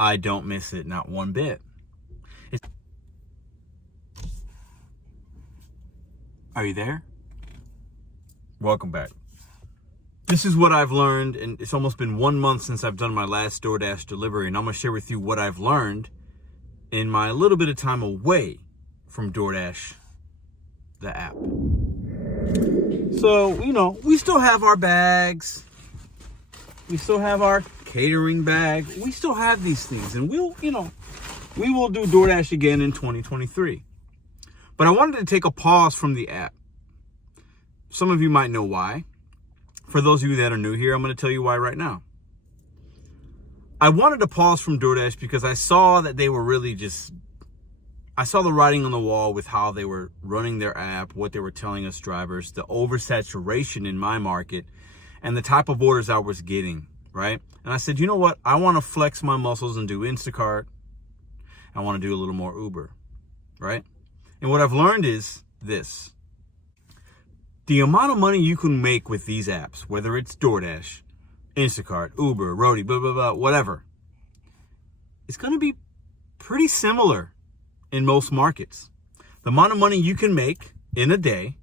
I don't miss it, not one bit. Are you there? Welcome back. This is what I've learned, and it's almost been 1 month since I've done my last DoorDash delivery, and I'm going to share with you what I've learned in my little bit of time away from DoorDash, the app. So, we still have our bags. We still have our catering bag. We still have these things, and we will do DoorDash again in 2023. But I wanted to take a pause from the app. Some of you might know why. For those of you that are new here, I'm going to tell you why right now. I wanted to pause from DoorDash because I saw that they were really I saw the writing on the wall with how they were running their app, what they were telling us drivers, the oversaturation in my market, and the type of orders I was getting, right? And I said, you know what? I want to flex my muscles and do Instacart. I want to do a little more Uber, right? And what I've learned is this. The amount of money you can make with these apps, whether it's DoorDash, Instacart, Uber, Roadie, blah, blah, blah, whatever, it's going to be pretty similar in most markets. The amount of money you can make in a day,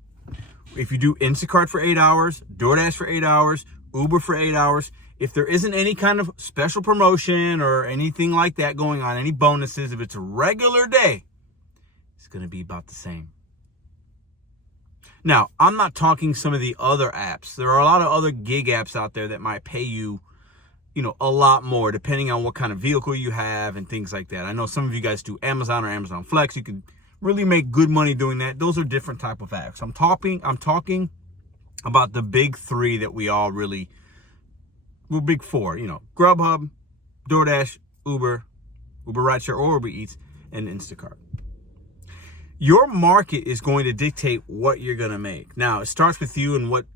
if you do Instacart for 8 hours, DoorDash for 8 hours, Uber for 8 hours, if there isn't any kind of special promotion or anything like that going on, any bonuses, if it's a regular day, it's going to be about the same. Now, I'm not talking some of the other apps. There are a lot of other gig apps out there that might pay you, a lot more depending on what kind of vehicle you have and things like that. I know some of you guys do Amazon or Amazon Flex. You can really make good money doing that. Those are different type of apps. I'm talking about the big three that we all really, well, big four, Grubhub, DoorDash, Uber Rideshare or Uber Eats, and Instacart. Your market is going to dictate what you're going to make. Now, it starts with you and what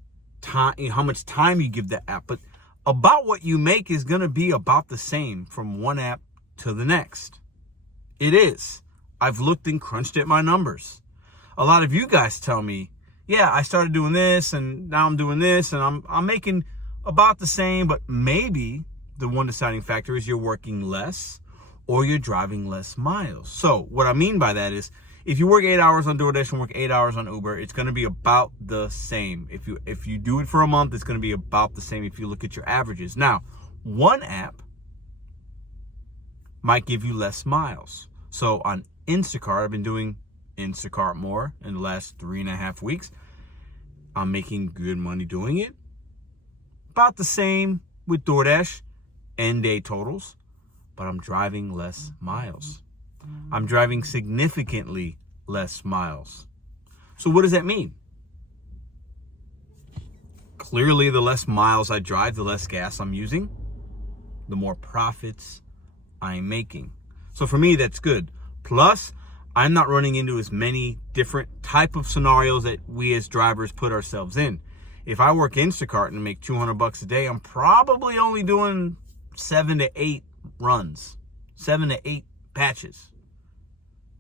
time, how much time you give the app, but about what you make is going to be about the same from one app to the next. It is. I've looked and crunched at my numbers. A lot of you guys tell me, yeah, I started doing this and now I'm doing this and I'm making about the same, but maybe the one deciding factor is you're working less or you're driving less miles. So what I mean by that is, if you work 8 hours on DoorDash and work 8 hours on Uber, it's going to be about the same. If you do it for a month, it's going to be about the same if you look at your averages. Now, one app might give you less miles. So on Instacart, I've been doing Instacart more in the last 3.5 weeks. I'm making good money doing it. About the same with DoorDash and day totals, but I'm driving less miles. I'm driving significantly less miles. So what does that mean? Clearly, the less miles I drive, the less gas I'm using, the more profits I'm making. So for me, that's good. Plus, I'm not running into as many different type of scenarios that we as drivers put ourselves in. If I work Instacart and make $200 a day, I'm probably only doing 7 to 8 runs, 7 to 8 patches.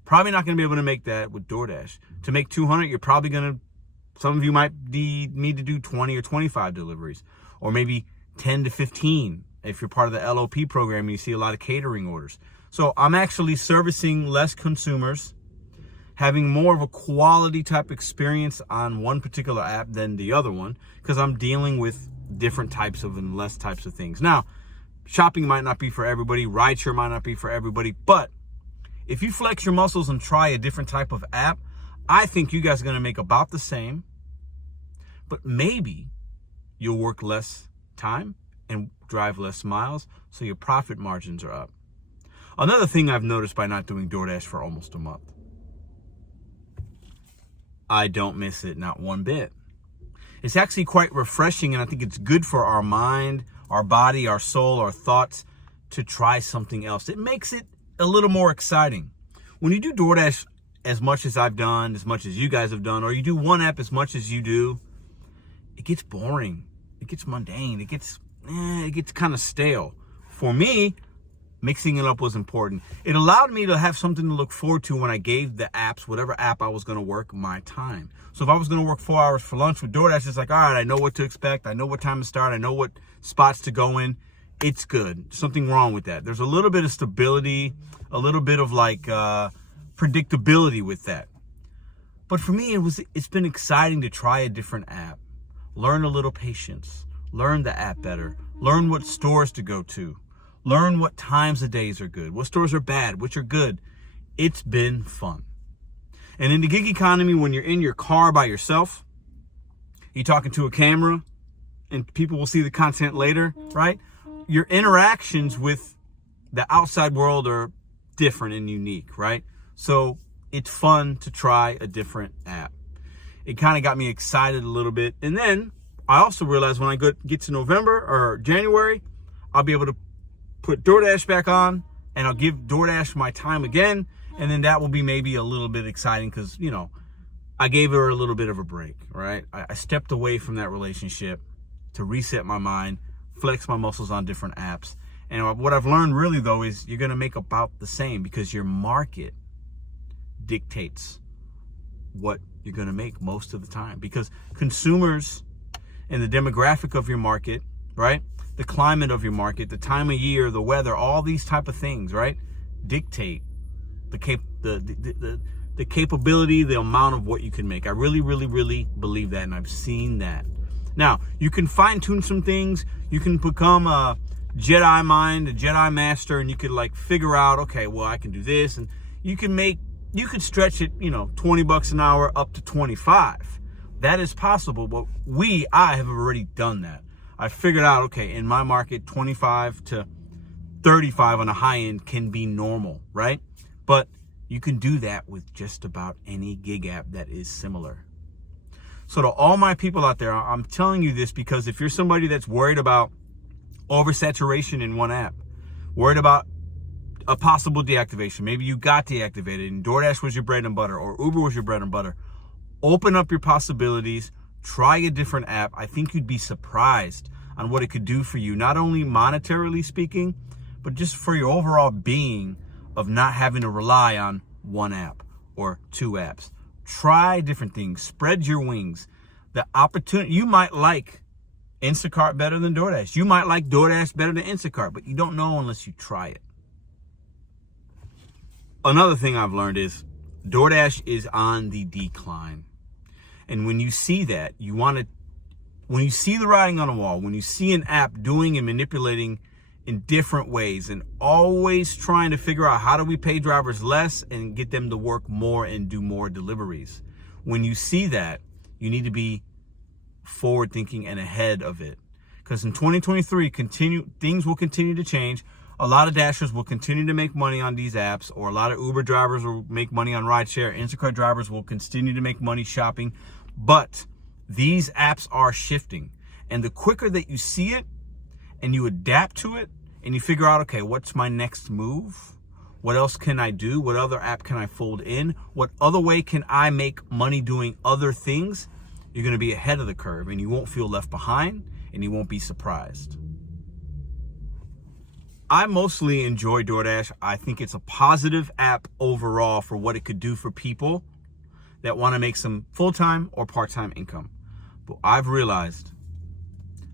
Probably not going to be able to make that with DoorDash. To make 200, you're probably going to, some of you might need me to do 20 or 25 deliveries, or maybe 10 to 15 if you're part of the LOP program and you see a lot of catering orders. So I'm actually servicing less consumers, having more of a quality type experience on one particular app than the other one, because I'm dealing with different types of and less types of things. Now, shopping might not be for everybody, rideshare might not be for everybody, but if you flex your muscles and try a different type of app, I think you guys are going to make about the same, but maybe you'll work less time and drive less miles, so your profit margins are up. Another thing I've noticed by not doing DoorDash for almost a month, I don't miss it, not one bit. It's actually quite refreshing, and I think it's good for our mind, our body, our soul, our thoughts to try something else. It makes it a little more exciting. When you do DoorDash as much as I've done, as much as you guys have done, or you do one app as much as you do, it gets boring. It gets mundane. It gets kind of stale. For me, mixing it up was important. It allowed me to have something to look forward to when I gave the apps, whatever app I was going to work, my time. So if I was going to work 4 hours for lunch with DoorDash, it's like, all right, I know what to expect. I know what time to start. I know what spots to go in. it's good. Something wrong with that. There's a little bit of stability, a little bit of like predictability with that. But for me, it's been exciting to try a different app, learn a little patience, learn the app better, learn what stores to go to, learn what times of days are good, what stores are bad, which are good. It's been fun. And in the gig economy, when you're in your car by yourself, you're talking to a camera, and people will see the content later, right? Your interactions with the outside world are different and unique, right? So it's fun to try a different app. It kind of got me excited a little bit. And then I also realized when I get to November or January, I'll be able to put DoorDash back on, and I'll give DoorDash my time again. And then that will be maybe a little bit exciting because, you know, I gave her a little bit of a break, right? I stepped away from that relationship to reset my mind, flex my muscles on different apps. And what I've learned really, though, is you're going to make about the same because your market dictates what you're going to make most of the time. Because consumers and the demographic of your market, right? The climate of your market, the time of year, the weather, all these type of things, right? Dictate the capability, the amount of what you can make. I really, really, really believe that, and I've seen that. Now, you can fine-tune some things. You can become a Jedi mind, a Jedi master, and you could like figure out, okay, well, I can do this, and you could stretch it, $20 an hour up to 25. That is possible, but I have already done that. I figured out, okay, in my market, 25 to 35 on a high end can be normal, right? But you can do that with just about any gig app that is similar. So to all my people out there, I'm telling you this because if you're somebody that's worried about oversaturation in one app, worried about a possible deactivation, maybe you got deactivated and DoorDash was your bread and butter or Uber was your bread and butter, open up your possibilities, try a different app. I think you'd be surprised on what it could do for you, not only monetarily speaking, but just for your overall being of not having to rely on one app or two apps. Try different things, spread your wings. The opportunity, you might like Instacart better than DoorDash. You might like DoorDash better than Instacart, but you don't know unless you try it. Another thing I've learned is DoorDash is on the decline. And when you see that, when you see the writing on the wall, when you see an app doing and manipulating in different ways and always trying to figure out how do we pay drivers less and get them to work more and do more deliveries. When you see that, you need to be forward thinking and ahead of it. Because in 2023, things will continue to change. A lot of Dashers will continue to make money on these apps, or a lot of Uber drivers will make money on rideshare. Instacart drivers will continue to make money shopping. But these apps are shifting. And the quicker that you see it, and you adapt to it, and you figure out, okay, what's my next move? What else can I do? What other app can I fold in? What other way can I make money doing other things? You're going to be ahead of the curve, and you won't feel left behind, and you won't be surprised. I mostly enjoy DoorDash. I think it's a positive app overall for what it could do for people that want to make some full-time or part-time income. But I've realized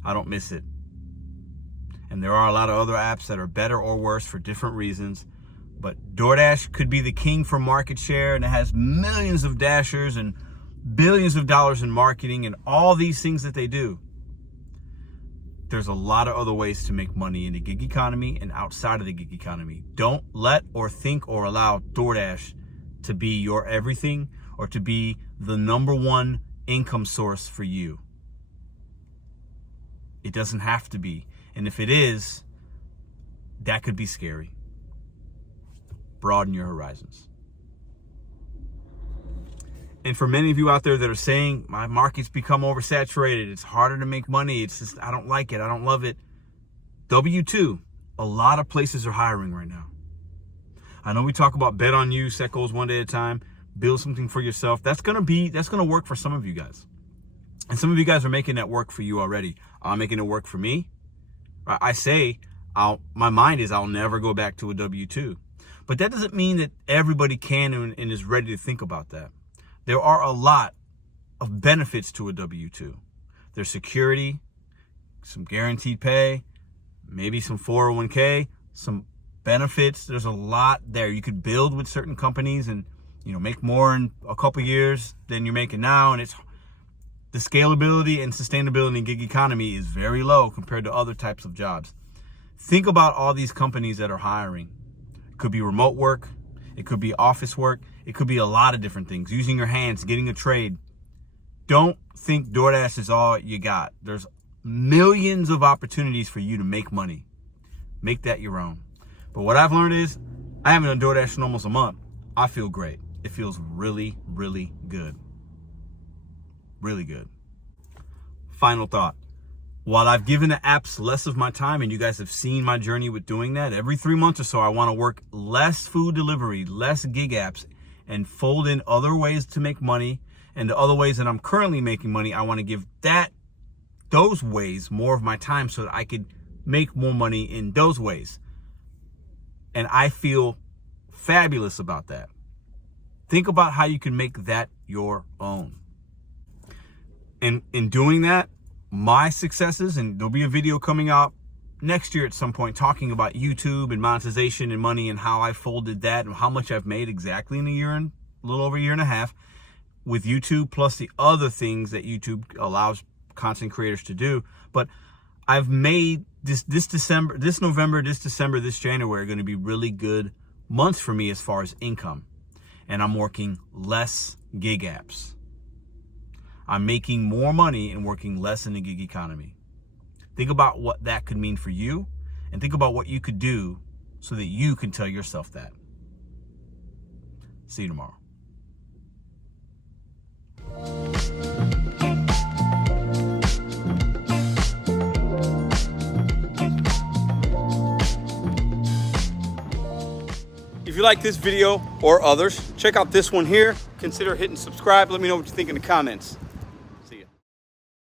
I don't miss it. And there are a lot of other apps that are better or worse for different reasons. But DoorDash could be the king for market share, and it has millions of Dashers and billions of dollars in marketing and all these things that they do. There's a lot of other ways to make money in the gig economy and outside of the gig economy. Don't let or think or allow DoorDash to be your everything or to be the number one income source for you. It doesn't have to be. And if it is, that could be scary. Broaden your horizons. And for many of you out there that are saying, my market's become oversaturated, it's harder to make money, it's just, I don't like it, I don't love it. W2, a lot of places are hiring right now. I know we talk about bet on you, set goals one day at a time, build something for yourself. That's gonna work for some of you guys. And some of you guys are making that work for you already. I'm making it work for me. I say, my mind is I'll never go back to a W-2. But that doesn't mean that everybody can and is ready to think about that. There are a lot of benefits to a W-2. There's security, some guaranteed pay, maybe some 401k, some benefits. There's a lot there. You could build with certain companies and, you know, make more in a couple years than you're making now. And it's the scalability and sustainability in gig economy is very low compared to other types of jobs. Think about all these companies that are hiring. It could be remote work. It could be office work. It could be a lot of different things. Using your hands, getting a trade. Don't think DoorDash is all you got. There's millions of opportunities for you to make money. Make that your own. But what I've learned is I haven't done DoorDash in almost a month. I feel great. It feels really, really good. Really good. Final thought. While I've given the apps less of my time, and you guys have seen my journey with doing that, every 3 months or so, I want to work less food delivery, less gig apps, and fold in other ways to make money. And the other ways that I'm currently making money, I want to give those ways more of my time so that I could make more money in those ways. And I feel fabulous about that. Think about how you can make that your own. And in doing that, my successes, and there'll be a video coming out next year at some point talking about YouTube and monetization and money and how I folded that and how much I've made exactly in a little over a year and a half with YouTube, plus the other things that YouTube allows content creators to do. But I've made this November, this December, this January are going to be really good months for me as far as income. And I'm working less gig apps. I'm making more money and working less in the gig economy. Think about what that could mean for you, and think about what you could do so that you can tell yourself that. See you tomorrow. If you like this video or others, check out this one here. Consider hitting subscribe. Let me know what you think in the comments.